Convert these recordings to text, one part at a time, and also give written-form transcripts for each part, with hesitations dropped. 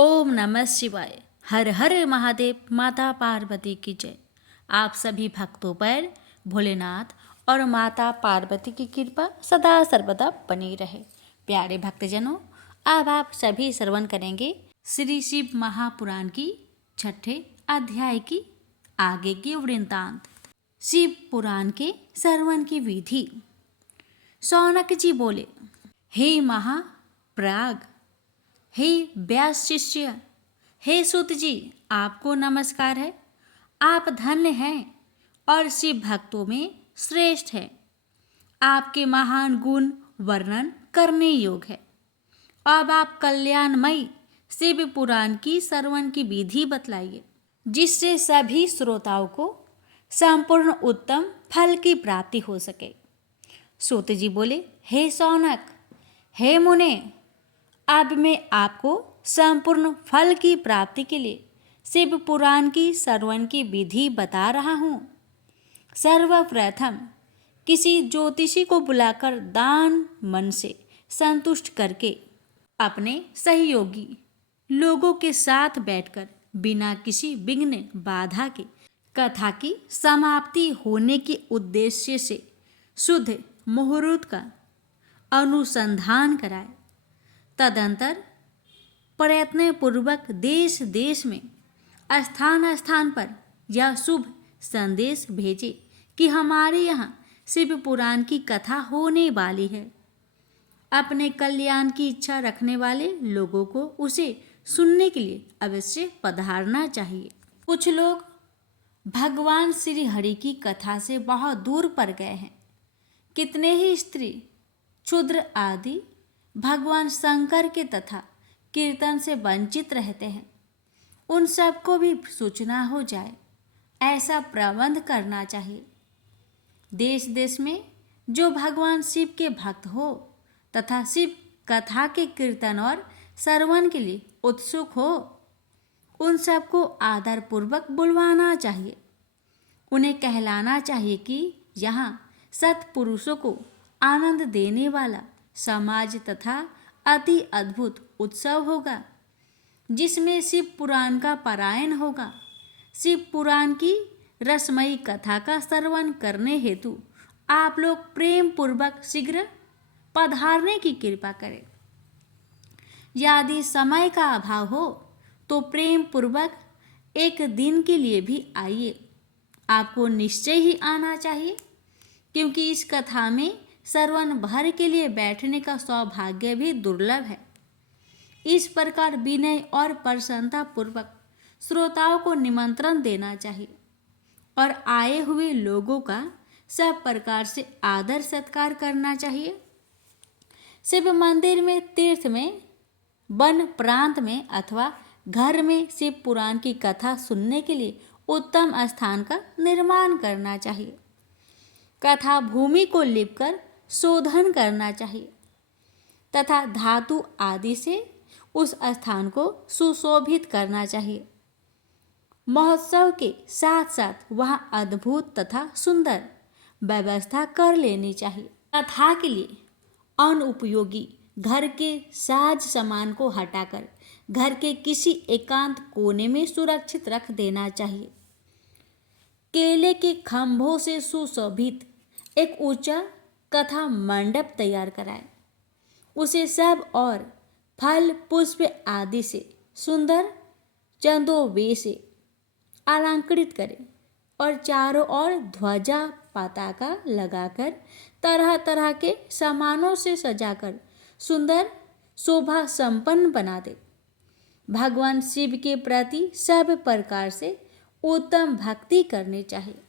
ओम नमः शिवाय। हर हर महादेव। माता पार्वती की जय। आप सभी भक्तों पर भोलेनाथ और माता पार्वती की कृपा सदा सर्वदा बनी रहे। प्यारे भक्तजनों, अब आप सभी श्रवण करेंगे श्री शिव महापुराण की 6ठे अध्याय की आगे की वृत्तांत। शिव पुराण के श्रवण की विधि। शौनक जी बोले, हे महाप्राग, हे व्यास शिष्य, हे सूत जी, आपको नमस्कार है। आप धन्य हैं और शिव भक्तों में श्रेष्ठ हैं। आपके महान गुण वर्णन करने योग्य है। अब आप कल्याणमयी शिव पुराण की श्रवण की विधि बतलाइए, जिससे सभी श्रोताओं को संपूर्ण उत्तम फल की प्राप्ति हो सके। सूत जी बोले, हे शौनक, हे मुने, अब मैं आपको संपूर्ण फल की प्राप्ति के लिए शिव पुराण की श्रवण की विधि बता रहा हूँ। सर्वप्रथम किसी ज्योतिषी को बुलाकर दान मन से संतुष्ट करके अपने सहयोगी लोगों के साथ बैठकर बिना किसी विघ्न बाधा के कथा की समाप्ति होने के उद्देश्य से शुद्ध मुहूर्त का अनुसंधान कराए। तदंतर प्रयत्न पूर्वक देश देश में स्थान स्थान पर यह शुभ संदेश भेजे कि हमारे यहाँ शिव पुराण की कथा होने वाली है। अपने कल्याण की इच्छा रखने वाले लोगों को उसे सुनने के लिए अवश्य पधारना चाहिए। कुछ लोग भगवान श्री हरि की कथा से बहुत दूर पर गए हैं। कितने ही स्त्री, क्षुद्र आदि भगवान शंकर के तथा कीर्तन से वंचित रहते हैं। उन सबको भी सूचना हो जाए, ऐसा प्रबंध करना चाहिए। देश देश में जो भगवान शिव के भक्त हो तथा शिव कथा के कीर्तन और श्रवण के लिए उत्सुक हो, उन सबको आदरपूर्वक बुलवाना चाहिए। उन्हें कहलाना चाहिए कि यहाँ सत्पुरुषों को आनंद देने वाला समाज तथा अति अद्भुत उत्सव होगा, जिसमें शिव पुराण का पारायण होगा। शिव पुराण की रसमयी कथा का श्रवण करने हेतु आप लोग प्रेम पूर्वक शीघ्र पधारने की कृपा करें। यदि समय का अभाव हो तो प्रेम पूर्वक एक दिन के लिए भी आइए। आपको निश्चय ही आना चाहिए, क्योंकि इस कथा में श्रवण भर के लिए बैठने का सौभाग्य भी दुर्लभ है। इस प्रकार विनय और प्रसन्नता पूर्वक श्रोताओं को निमंत्रण देना चाहिए और आए हुए लोगों का सब प्रकार से आदर सत्कार करना चाहिए। शिव मंदिर में, तीर्थ में, वन प्रांत में अथवा घर में शिव पुराण की कथा सुनने के लिए उत्तम स्थान का निर्माण करना चाहिए। कथा भूमि को लिपकर शोधन करना चाहिए तथा धातु आदि से उस स्थान को सुशोभित करना चाहिए। महोत्सव के साथ साथ वहाँ अद्भुत तथा सुंदर व्यवस्था कर लेनी चाहिए। कथा के लिए अनुपयोगी घर के साज सामान को हटाकर घर के किसी एकांत कोने में सुरक्षित रख देना चाहिए। केले के खंभों से सुशोभित एक ऊंचा कथा मंडप तैयार कराएं। उसे सब और फल पुष्प आदि से सुंदर चंदोवे से अलंकृत करें और चारों ओर ध्वजा पताका लगाकर तरह तरह के सामानों से सजाकर सुंदर शोभा संपन्न बना दे। भगवान शिव के प्रति सब प्रकार से उत्तम भक्ति करनी चाहिए,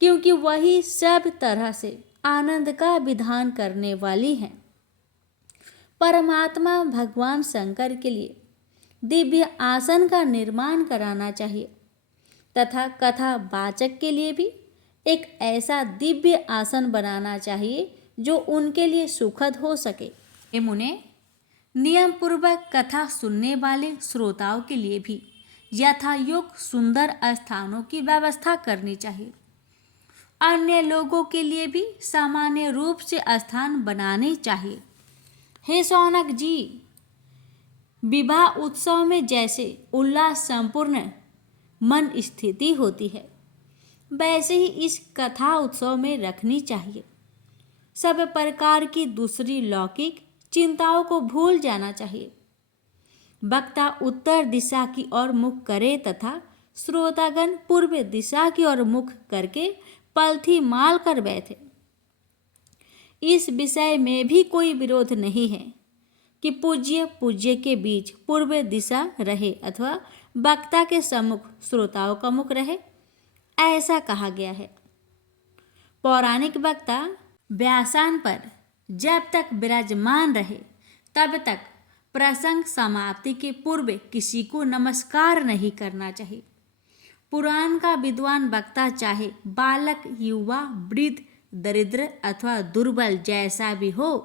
क्योंकि वही सब तरह से आनंद का विधान करने वाली हैं। परमात्मा भगवान शंकर के लिए दिव्य आसन का निर्माण कराना चाहिए तथा कथा वाचक के लिए भी एक ऐसा दिव्य आसन बनाना चाहिए जो उनके लिए सुखद हो सके। हे मुने, नियम पूर्वक कथा सुनने वाले श्रोताओं के लिए भी यथायोग्य सुंदर स्थानों की व्यवस्था करनी चाहिए। अन्य लोगों के लिए भी सामान्य रूप से स्थान बनाने चाहिए। हे शौनक जी, विवाह उत्सव में जैसे उल्लास संपूर्ण मन स्थिति होती है, वैसे ही इस कथा उत्सव में रखनी चाहिए। सब प्रकार की दूसरी लौकिक चिंताओं को भूल जाना चाहिए। वक्ता उत्तर दिशा की ओर मुख करे तथा श्रोतागण पूर्व दिशा की ओर मुख करके पलथी माल कर बैठे। इस विषय में भी कोई विरोध नहीं है कि पूज्य के बीच पूर्व दिशा रहे अथवा वक्ता के सम्मुख श्रोताओं का मुख रहे, ऐसा कहा गया है। पौराणिक वक्ता व्यासान पर जब तक विराजमान रहे तब तक प्रसंग समाप्ति के पूर्व किसी को नमस्कार नहीं करना चाहिए। पुराण का विद्वान वक्ता चाहे बालक, युवा, वृद्ध, दरिद्र अथवा दुर्बल जैसा भी हो,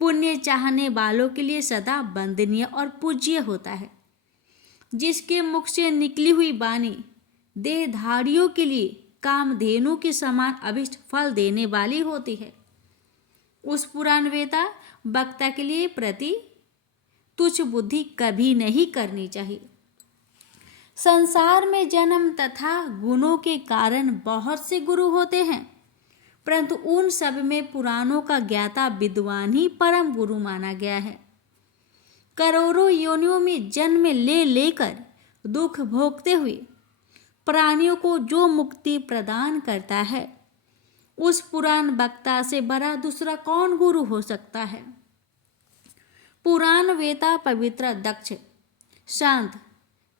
पुण्य चाहने वालों के लिए सदा वंदनीय और पूज्य होता है। जिसके मुख से निकली हुई वाणी देहधारियों के लिए कामधेनु के समान अभिष्ट फल देने वाली होती है, उस पुराणवेता वक्ता के लिए प्रति तुच्छ बुद्धि कभी नहीं करनी चाहिए। संसार में जन्म तथा गुणों के कारण बहुत से गुरु होते हैं, परंतु उन सब में पुराणों का ज्ञाता विद्वान ही परम गुरु माना गया है। करोड़ों योनियों में जन्म ले लेकर दुख भोगते हुए प्राणियों को जो मुक्ति प्रदान करता है, उस पुराण वक्ता से बड़ा दूसरा कौन गुरु हो सकता है। पुराण वेता पवित्र, दक्ष, शांत,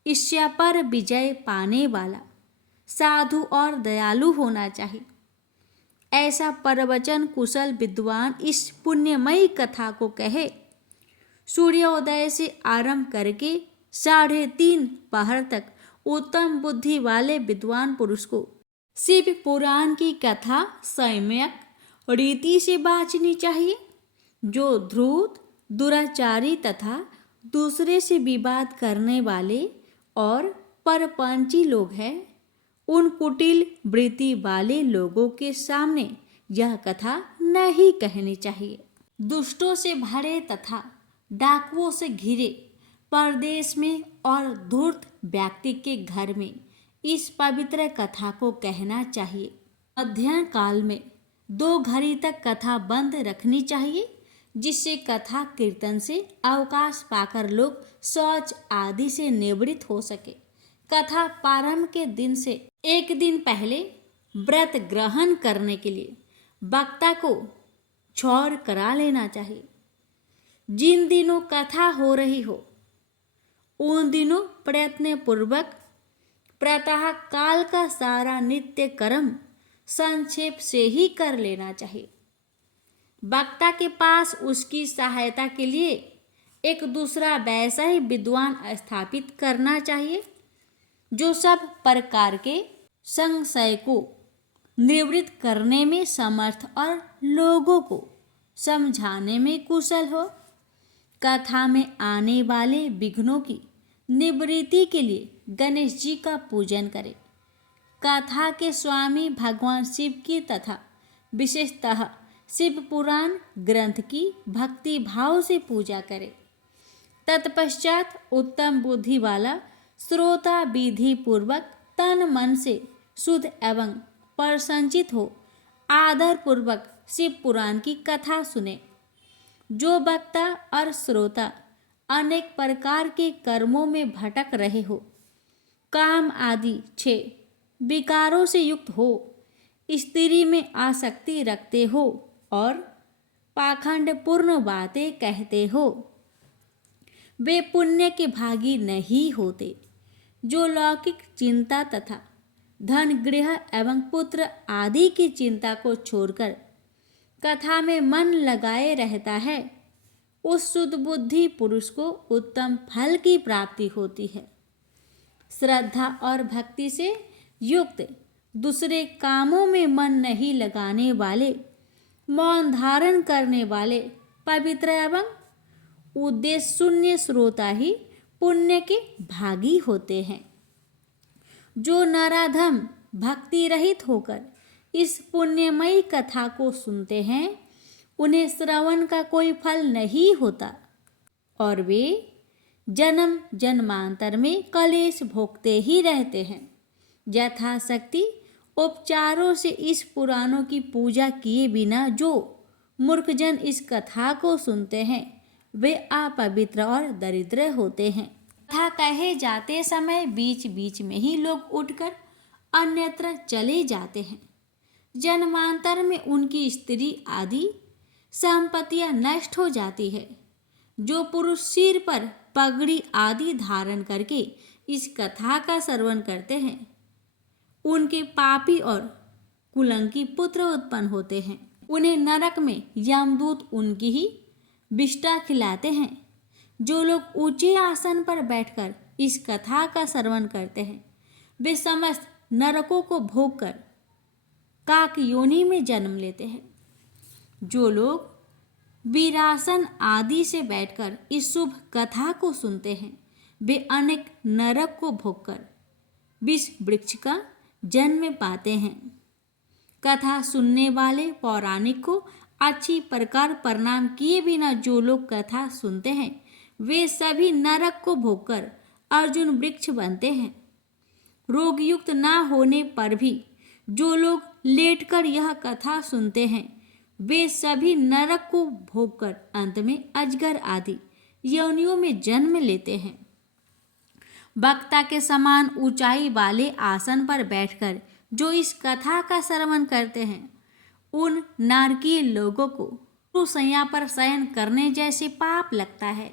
ईर्ष्या पर विजय पाने वाला, साधु और दयालु होना चाहिए। ऐसा प्रवचन कुशल विद्वान इस पुण्यमयी कथा को कहे। सूर्योदय से आरंभ करके 3:30 पहर तक उत्तम बुद्धि वाले विद्वान पुरुष को शिव पुराण की कथा सम्यक रीति से बाँचनी चाहिए। जो धूर्त, दुराचारी तथा दूसरे से विवाद करने वाले और परपंची लोग हैं, उन कुटिल वृत्ति वाले लोगों के सामने यह कथा नहीं कहनी चाहिए। दुष्टों से भरे तथा डाकुओं से घिरे परदेश में और धूर्त व्यक्ति के घर में इस पवित्र कथा को कहना चाहिए। अध्ययन काल में 2 घड़ी तक कथा बंद रखनी चाहिए, जिससे कथा कीर्तन से अवकाश पाकर लोग शौच आदि से निवृत्त हो सके। कथा प्रारंभ के दिन से 1 दिन पहले व्रत ग्रहण करने के लिए वक्ता को क्षौर करा लेना चाहिए। जिन दिनों कथा हो रही हो उन दिनों प्रयत्न पूर्वक प्रातः काल का सारा नित्य कर्म संक्षेप से ही कर लेना चाहिए। वक्ता के पास उसकी सहायता के लिए एक दूसरा वैसा ही विद्वान स्थापित करना चाहिए, जो सब प्रकार के संशय को निवृत्त करने में समर्थ और लोगों को समझाने में कुशल हो। कथा में आने वाले विघ्नों की निवृत्ति के लिए गणेश जी का पूजन करें। कथा के स्वामी भगवान शिव की तथा विशेषतः शिव पुराण ग्रंथ की भक्ति भाव से पूजा करें। तत्पश्चात उत्तम बुद्धि वाला श्रोता विधि पूर्वक तन मन से शुद्ध एवं प्रसन्नचित हो आदर पूर्वक शिव पुराण की कथा सुने। जो वक्ता और श्रोता अनेक प्रकार के कर्मों में भटक रहे हो, काम आदि 6 विकारों से युक्त हो, स्त्री में आसक्ति रखते हो और पाखंड पूर्ण बातें कहते हो, वे पुण्य के भागी नहीं होते। जो लौकिक चिंता तथा धन, गृह एवं पुत्र आदि की चिंता को छोड़कर कथा में मन लगाए रहता है, उस शुद्ध बुद्धि पुरुष को उत्तम फल की प्राप्ति होती है। श्रद्धा और भक्ति से युक्त दूसरे कामों में मन नहीं लगाने वाले, मौन धारण करने वाले, पवित्र एवं उद्देश्य शून्य श्रोता ही पुण्य के भागी होते हैं। जो नराधम भक्ति रहित होकर इस पुण्यमयी कथा को सुनते हैं, उन्हें श्रवण का कोई फल नहीं होता और वे जन्म जन्मांतर में कलेश भोगते ही रहते हैं। यथाशक्ति उपचारों से इस पुराणों की पूजा किए बिना जो मूर्खजन इस कथा को सुनते हैं वे अपवित्र और दरिद्र होते हैं। कथा कहे जाते समय बीच बीच में ही लोग उठकर अन्यत्र चले जाते हैं। जन्मांतर में उनकी स्त्री आदि संपत्तियां नष्ट हो जाती है। जो पुरुष सिर पर पगड़ी आदि धारण करके इस कथा का श्रवण करते हैं उनके पापी और कुलंकी पुत्र उत्पन्न होते हैं। उन्हें नरक में यमदूत उनकी ही विष्ठा खिलाते हैं। जो लोग ऊंचे आसन पर बैठकर इस कथा का श्रवण करते हैं वे समस्त नरकों को भोगकर काक योनि में जन्म लेते हैं। जो लोग वीरासन आदि से बैठकर इस शुभ कथा को सुनते हैं वे अनेक नरक को भोगकर विष वृक्ष का जन्म पाते हैं। कथा सुनने वाले पौराणिक को अच्छी प्रकार प्रणाम किए बिना जो लोग कथा सुनते हैं वे सभी नरक को भोगकर अर्जुन वृक्ष बनते हैं। रोगयुक्त न होने पर भी जो लोग लेटकर यह कथा सुनते हैं वे सभी नरक को भोगकर अंत में अजगर आदि योनियों में जन्म लेते हैं। वक्ता के समान ऊंचाई वाले आसन पर बैठकर जो इस कथा का श्रवण करते हैं उन नारकीय लोगों को सैया पर शयन करने जैसे पाप लगता है।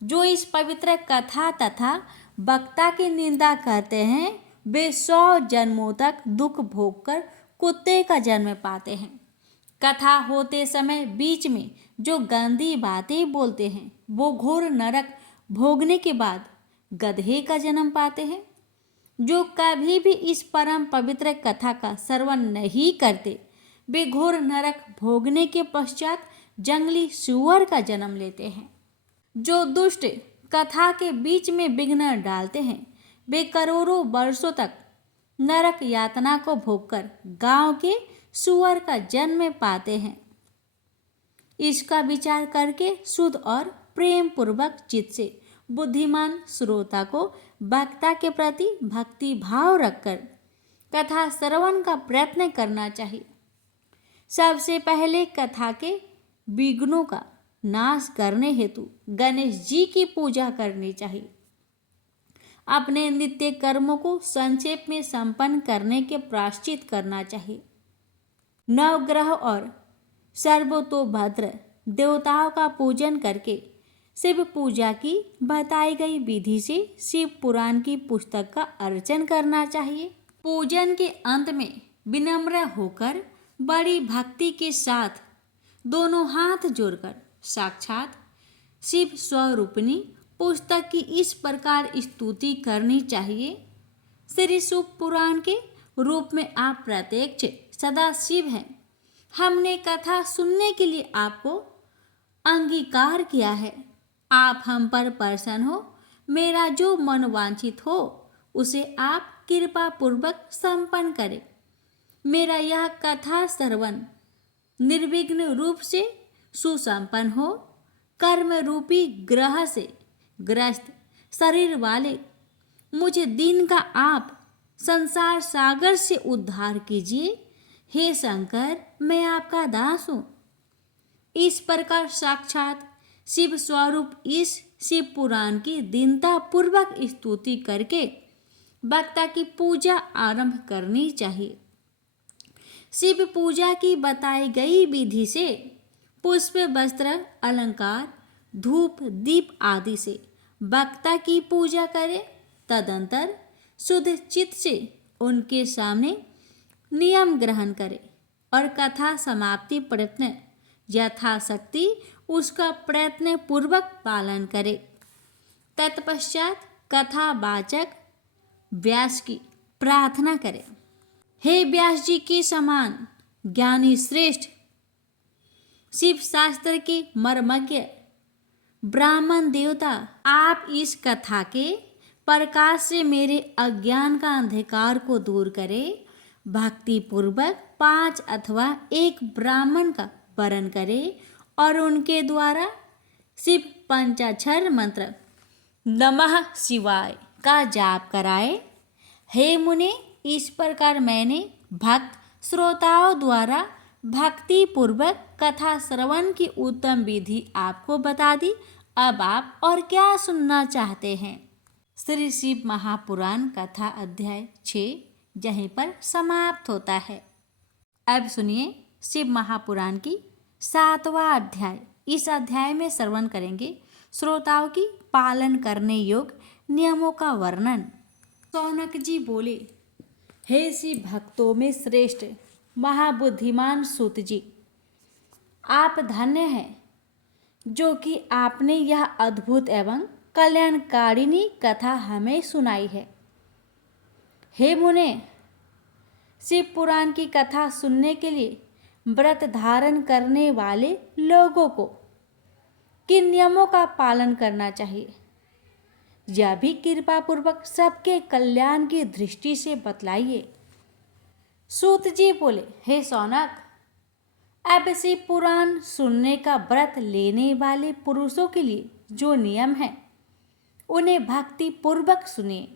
जो इस पवित्र कथा तथा वक्ता की निंदा करते हैं वे 100 जन्मों तक दुख भोगकर कुत्ते का जन्म पाते हैं। कथा होते समय बीच में जो गंदी बातें बोलते हैं वो घोर नरक भोगने के बाद गधे का जन्म पाते हैं। जो कभी भी इस परम पवित्र कथा का श्रवण नहीं करते वे घोर नरक भोगने के पश्चात जंगली सुअर का जन्म लेते हैं। जो दुष्ट कथा के बीच में विघ्न डालते हैं वे करोड़ों वर्षों तक नरक यातना को भोगकर गांव के सुअर का जन्म पाते हैं। इसका विचार करके शुद्ध और प्रेम पूर्वक चित्त से बुद्धिमान श्रोता को वक्ता के प्रति भक्ति भाव रखकर कथा श्रवण का प्रयत्न करना चाहिए। सबसे पहले कथा के विघ्नों का नाश करने हेतु गणेश जी की पूजा करनी चाहिए। अपने नित्य कर्मों को संक्षेप में संपन्न करने के प्रायश्चित करना चाहिए। नवग्रह और सर्वतोभद्र देवताओं का पूजन करके शिव पूजा की बताई गई विधि से शिव पुराण की पुस्तक का अर्चन करना चाहिए। पूजन के अंत में विनम्र होकर बड़ी भक्ति के साथ दोनों हाथ जोड़कर साक्षात शिव स्वरूपिणी पुस्तक की इस प्रकार स्तुति करनी चाहिए। श्री शिव पुराण के रूप में आप प्रत्यक्ष सदा शिव हैं। हमने कथा सुनने के लिए आपको अंगीकार किया है। आप हम पर प्रसन्न हो। मेरा जो मन वांछित हो उसे आप कृपा पूर्वक संपन्न करें। मेरा यह कथा श्रवण निर्विघ्न रूप से सुसंपन्न हो। कर्म रूपी ग्रह से ग्रस्त शरीर वाले मुझे दिन का आप संसार सागर से उद्धार कीजिए। हे शंकर, मैं आपका दास हूँ। इस प्रकार साक्षात शिव स्वरूप इस शिव पुराण की दीनता पूर्वक स्तुति करके वक्ता की पूजा आरंभ करनी चाहिए। शिव पूजा की बताई गई विधि से पुष्प वस्त्र अलंकार धूप दीप आदि से वक्ता की पूजा करें। तदंतर शुद्ध चित्त से उनके सामने नियम ग्रहण करें और कथा समाप्ति प्रयत्न यथाशक्ति उसका प्रयत्न पूर्वक पालन करें। तत्पश्चात कथा वाचक व्यास की प्रार्थना करें। हे व्यास जी के समान ज्ञानी श्रेष्ठ शिव शास्त्र के मर्मज्ञ ब्राह्मण देवता, आप इस कथा के प्रकाश से मेरे अज्ञान का अंधकार को दूर करें। भक्ति पूर्वक 5 अथवा 1 ब्राह्मण का वरण करें और उनके द्वारा शिव पंचाक्षर मंत्र नमः शिवाय का जाप कराए। हे मुने, इस प्रकार मैंने भक्त श्रोताओं द्वारा भक्ति पूर्वक कथा श्रवण की उत्तम विधि आपको बता दी। अब आप और क्या सुनना चाहते हैं? श्री शिव महापुराण कथा अध्याय 6 यहीं पर समाप्त होता है। अब सुनिए शिव महापुराण की 7वां अध्याय। इस अध्याय में श्रवण करेंगे श्रोताओं की पालन करने योग्य नियमों का वर्णन। सौनक जी बोले, हे शिव भक्तों में श्रेष्ठ महाबुद्धिमान सूत जी, आप धन्य हैं जो कि आपने यह अद्भुत एवं कल्याणकारिणी कथा हमें सुनाई है। हे मुने, शिव पुराण की कथा सुनने के लिए व्रत धारण करने वाले लोगों को किन नियमों का पालन करना चाहिए, यह भी कृपा पूर्वक सबके कल्याण की दृष्टि से बतलाइए। सूत जी बोले, हे सौनक, अब शिव पुराण सुनने का व्रत लेने वाले पुरुषों के लिए जो नियम है उन्हें भक्ति पूर्वक सुनिए।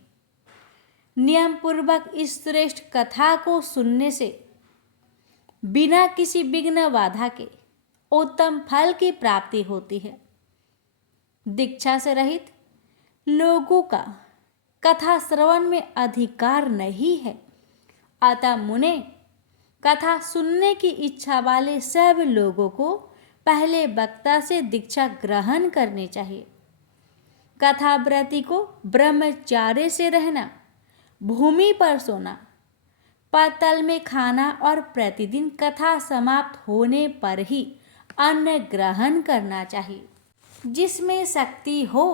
नियम पूर्वक इस श्रेष्ठ कथा को सुनने से बिना किसी विघ्न बाधा के उत्तम फल की प्राप्ति होती है। दीक्षा से रहित लोगों का कथा श्रवण में अधिकार नहीं है। अतः मुने, कथा सुनने की इच्छा वाले सब लोगों को पहले वक्ता से दीक्षा ग्रहण करनी चाहिए। कथाव्रती को ब्रह्मचार्य से रहना, भूमि पर सोना, पतल में खाना और प्रतिदिन कथा समाप्त होने पर ही अन्न ग्रहण करना चाहिए। जिसमें शक्ति हो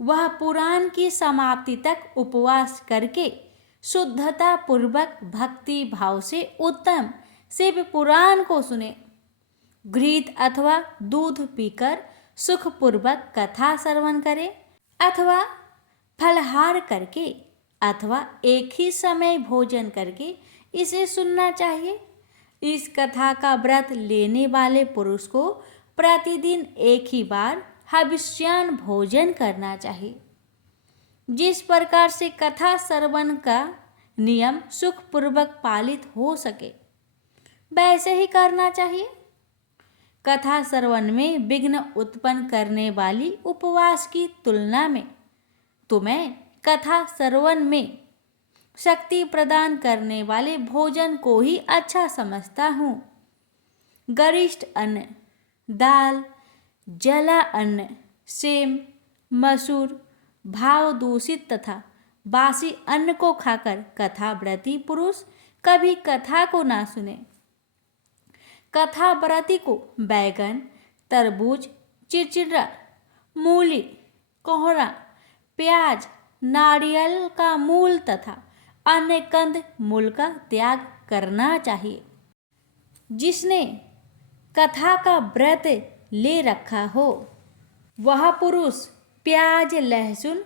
वह पुराण की समाप्ति तक उपवास करके शुद्धता पूर्वक भक्ति भाव से उत्तम शिव पुराण को सुने। घृत अथवा दूध पीकर सुखपूर्वक कथा श्रवण करे अथवा फलहार करके अथवा एक ही समय भोजन करके इसे सुनना चाहिए। इस कथा का व्रत लेने वाले पुरुष को प्रतिदिन एक ही बार हविष्यान्न भोजन करना चाहिए। जिस प्रकार से कथा श्रवण का नियम सुखपूर्वक पालित हो सके वैसे ही करना चाहिए। कथा श्रवण में विघ्न उत्पन्न करने वाली उपवास की तुलना में तुम्हें कथा श्रवण में शक्ति प्रदान करने वाले भोजन को ही अच्छा समझता हूँ। गरिष्ठ अन्न, दाल, जला अन्न, सेम, मसूर, भाव दूषित तथा बासी अन्न को खाकर कथाव्रती पुरुष कभी कथा को ना सुने। कथाव्रती को बैगन, तरबूज, चिचिड़ा, मूली, कोहरा, प्याज, नारियल का मूल तथा अन्य कंद मूल का त्याग करना चाहिए। जिसने कथा का व्रत ले रखा हो वह पुरुष प्याज, लहसुन,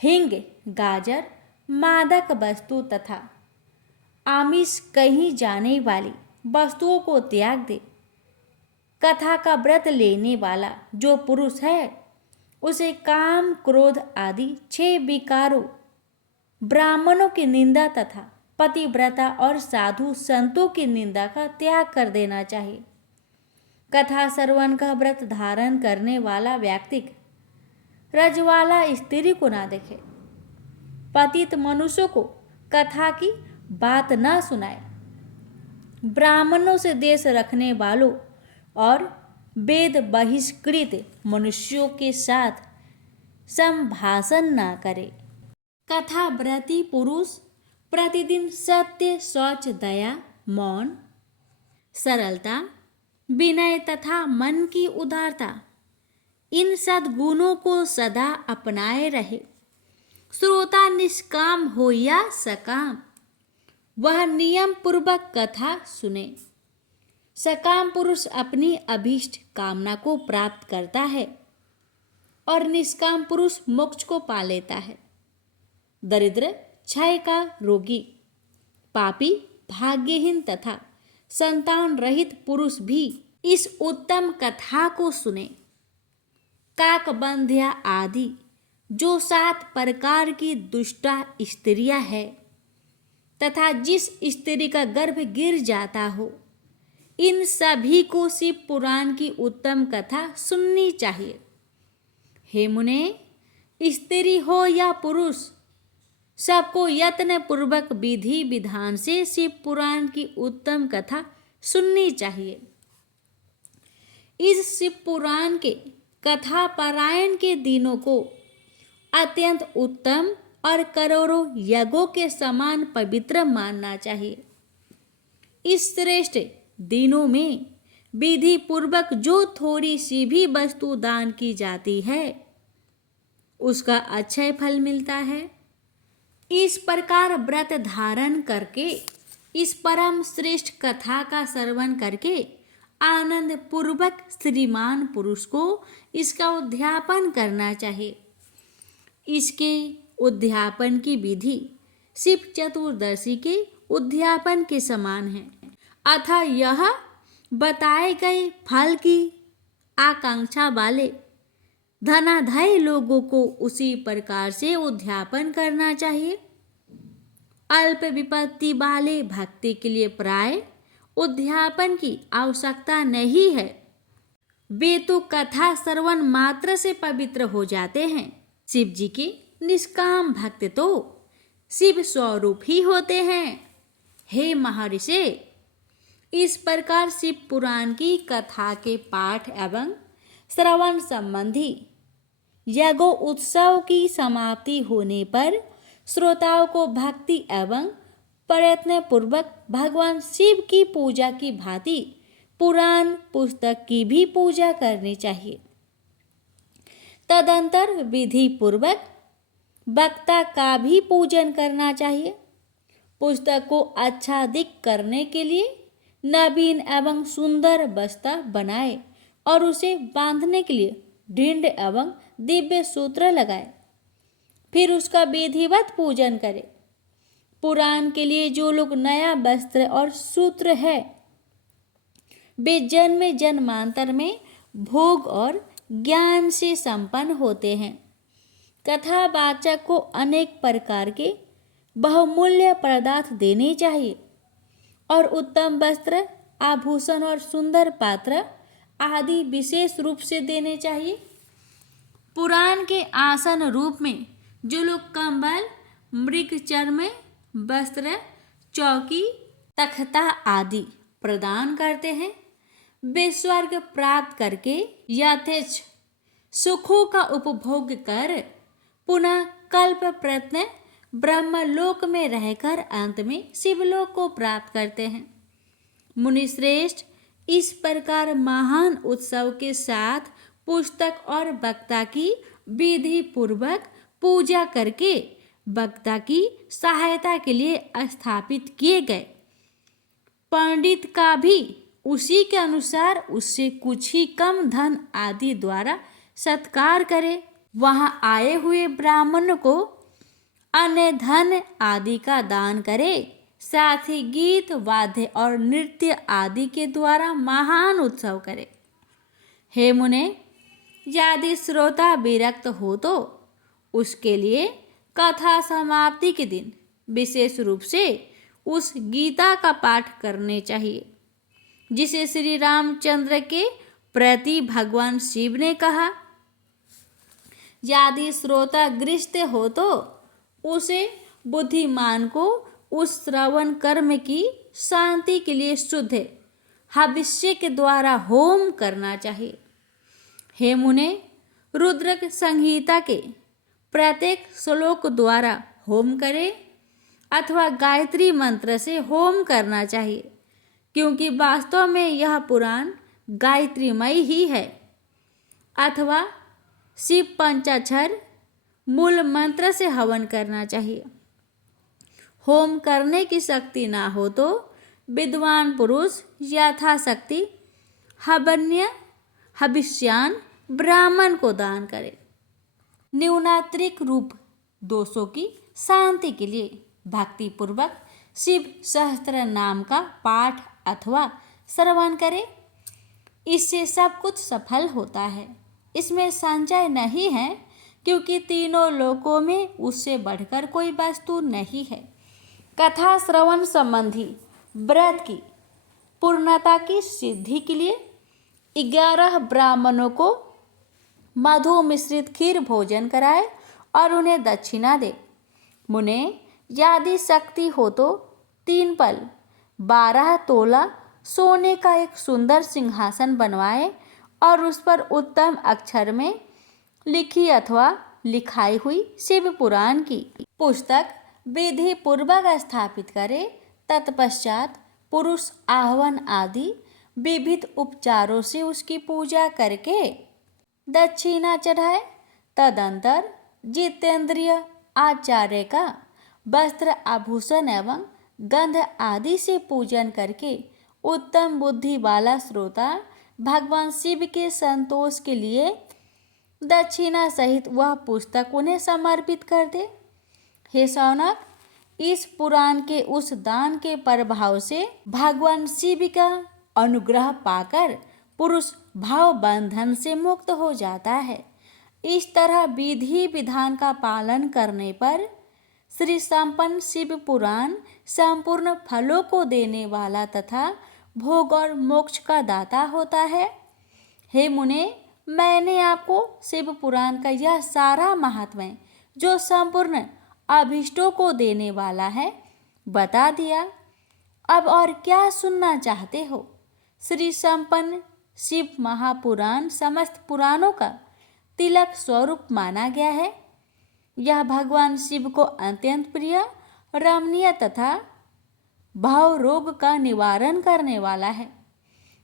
हिंग, गाजर, मादक वस्तु तथा आमिष कहीं जाने वाली वस्तुओं को त्याग दे। कथा का व्रत लेने वाला जो पुरुष है उसे काम, क्रोध आदि 6 विकारों, ब्राह्मणों की निंदा तथा पतिव्रता और साधु संतों की निंदा का त्याग कर देना चाहिए। कथा श्रवण का व्रत धारण करने वाला व्यक्ति रजवाला स्त्री को ना देखे, पतित मनुष्यों को कथा की बात ना सुनाए, ब्राह्मणों से देश रखने वालों और वेद बहिष्कृत मनुष्यों के साथ संभाषण ना करे। कथाव्रती पुरुष प्रतिदिन सत्य, शौच, दया, मौन, सरलता, विनय तथा मन की उदारता, इन सद्गुणों को सदा अपनाए रहे। श्रोता निष्काम हो या सकाम, वह नियम पूर्वक कथा सुने। सकाम पुरुष अपनी अभीष्ट कामना को प्राप्त करता है और निष्काम पुरुष मोक्ष को पा लेता है। दरिद्र, क्षय का रोगी, पापी, भाग्यहीन तथा संतान रहित पुरुष भी इस उत्तम कथा को सुने। काकबंध्या आदि जो 7 प्रकार की दुष्टा स्त्रियां है तथा जिस स्त्री का गर्भ गिर जाता हो, इन सभी को शिव पुराण की उत्तम कथा सुननी चाहिए। हे मुने, स्त्री हो या पुरुष, सबको यत्न पूर्वक विधि विधान से शिव पुराण की उत्तम कथा सुननी चाहिए। इस शिव पुराण के कथा पारायण के दिनों को अत्यंत उत्तम और करोड़ों यज्ञों के समान पवित्र मानना चाहिए। इस श्रेष्ठ दिनों में विधि पूर्वक जो थोड़ी सी भी वस्तु दान की जाती है, उसका अक्षय फल मिलता है। इस प्रकार व्रत धारण करके, इस परम श्रेष्ठ कथा का श्रवण करके आनंद पूर्वक श्रीमान पुरुष को इसका उद्यापन करना चाहिए। इसके उद्यापन की विधि शिव चतुर्दशी के उद्यापन के समान है। अतः यह बताए गए फल की आकांक्षा वाले धनाढ्य लोगों को उसी प्रकार से उद्यापन करना चाहिए। अल्प विपत्ति वाले भक्ति के लिए प्राय उद्यापन की आवश्यकता नहीं है। वे तो कथा श्रवण मात्र से पवित्र हो जाते हैं। शिव जी के निष्काम भक्त तो शिव स्वरूप ही होते हैं। हे महर्षि, इस प्रकार शिव पुराण की कथा के पाठ एवं श्रवण संबंधी यज्ञ उत्सव की समाप्ति होने पर श्रोताओं को भक्ति एवं प्रयत्न पूर्वक भगवान शिव की पूजा की भांति पुराण पुस्तक की भी पूजा करनी चाहिए। तदंतर विधि पूर्वक वक्ता का भी पूजन करना चाहिए। पुस्तक को आच्छादित करने के लिए नवीन एवं सुंदर बस्ता बनाए और उसे बांधने के लिए ढिंड एवं दिव्य सूत्र लगाए, फिर उसका विधिवत पूजन करें। पुराण के लिए जो लोग नया वस्त्र और सूत्र है, वे जन्म जन्मांतर में भोग और ज्ञान से संपन्न होते हैं। कथावाचक को अनेक प्रकार के बहुमूल्य पदार्थ देने चाहिए और उत्तम वस्त्र, आभूषण और सुंदर पात्र आदि विशेष रूप से देने चाहिए। पुराण के आसन रूप में जो लोग कंबल, मृग चर्म वस्त्र, चौकी, तख्ता आदि प्रदान करते हैं, वे स्वर्ग प्राप्त करके यथेच्छ सुखों का उपभोग कर पुनः कल्प प्रत्न ब्रह्मलोक में रहकर अंत में शिवलोक को प्राप्त करते हैं। मुनिश्रेष्ठ, इस प्रकार महान उत्सव के साथ पुस्तक और वक्ता की विधि पूर्वक पूजा करके वक्ता की सहायता के लिए स्थापित किए गए पंडित का भी उसी के अनुसार उससे कुछ ही कम धन आदि द्वारा सत्कार करे। वहां आए हुए ब्राह्मण को अन्य धन आदि का दान करे, साथ ही गीत, वाद्य और नृत्य आदि के द्वारा महान उत्सव करे। हे मुने, यदि श्रोता विरक्त हो तो उसके लिए कथा समाप्ति के दिन विशेष रूप से उस गीता का पाठ करने चाहिए जिसे श्री रामचंद्र के प्रति भगवान शिव ने कहा। यदि श्रोता गृहस्थ हो तो उसे बुद्धिमान को उस श्रवण कर्म की शांति के लिए शुद्ध हविष्य के द्वारा होम करना चाहिए। हे मुने, रुद्रक संहिता के प्रत्येक श्लोक द्वारा होम करे अथवा गायत्री मंत्र से होम करना चाहिए, क्योंकि वास्तव में यह पुराण गायत्रीमय ही है। अथवा शिव पंचाक्षर मूल मंत्र से हवन करना चाहिए। होम करने की शक्ति ना हो तो विद्वान पुरुष यथाशक्ति हवन्य हविष्यान ब्राह्मण को दान करे। न्यूनात्रिक रूप दोषों की शांति के लिए भक्ति पूर्वक शिव सहस्त्र नाम का पाठ अथवा श्रवण करे। इससे सब कुछ सफल होता है। इसमें संशय नहीं है क्योंकि तीनों लोकों में उससे बढ़कर कोई वस्तु नहीं है। कथा श्रवण संबंधी व्रत की पूर्णता की सिद्धि के लिए 11 ब्राह्मणों को मधु मिश्रित खीर भोजन कराए और उन्हें दक्षिणा दे। मुने, यदि शक्ति हो तो 3 पल 12 तोला सोने का एक सुंदर सिंहासन बनवाए और उस पर उत्तम अक्षर में लिखी अथवा लिखाई हुई शिव पुराण की पुस्तक विधि पूर्वक स्थापित करे। तत्पश्चात पुरुष आह्वान आदि विविध उपचारों से उसकी पूजा करके दक्षिणा चढ़ाए। तदंतर जितेंद्रिय आचार्य का वस्त्र आभूषण एवं गंध आदि से पूजन करके उत्तम बुद्धि वाला श्रोता भगवान शिव के संतोष के लिए दक्षिणा सहित वह पुस्तक उन्हें समर्पित कर दे। हे शौनक, इस पुराण के उस दान के प्रभाव से भगवान शिव का अनुग्रह पाकर पुरुष भाव बंधन से मुक्त हो जाता है। इस तरह विधि विधान का पालन करने पर श्री संपन्न शिव पुराण संपूर्ण फलों को देने वाला तथा भोग और मोक्ष का दाता होता है। हे मुने, मैंने आपको शिव पुराण का यह सारा महात्म्य जो संपूर्ण अभीष्टों को देने वाला है बता दिया। अब और क्या सुनना चाहते हो? श्री संपन्न शिव महापुराण समस्त पुराणों का तिलक स्वरूप माना गया है। यह भगवान शिव को अत्यंत प्रिय, रमणीय तथा भाव रोग का निवारण करने वाला है।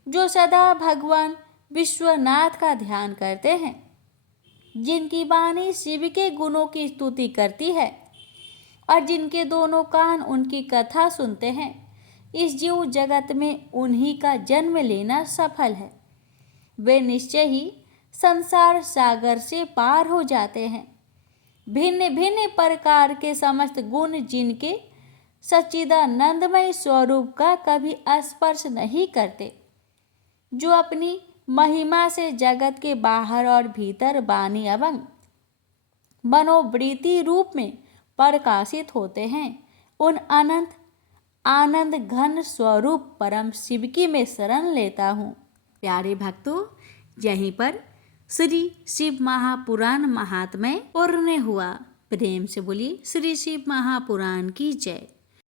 जो सदा भगवान विश्वनाथ का ध्यान करते हैं, जिनकी वाणी शिव के गुणों की स्तुति करती है और जिनके दोनों कान उनकी कथा सुनते हैं, इस जीव जगत में उन्हीं का जन्म लेना सफल है। वे निश्चय ही संसार सागर से पार हो जाते हैं। भिन्न भिन्न प्रकार के समस्त गुण जिनके सच्चिदानंदमय स्वरूप का कभी स्पर्श नहीं करते, जो अपनी महिमा से जगत के बाहर और भीतर वाणी एवं मनोवृत्ति रूप में प्रकाशित होते हैं, उन अनंत आनंद घन स्वरूप परम शिव की मैं शरण लेता हूँ। प्यारे भक्तों, यहीं पर श्री शिव महापुराण महात्म्य पूर्ण हुआ। प्रेम से बोलिए श्री शिव महापुराण की जय।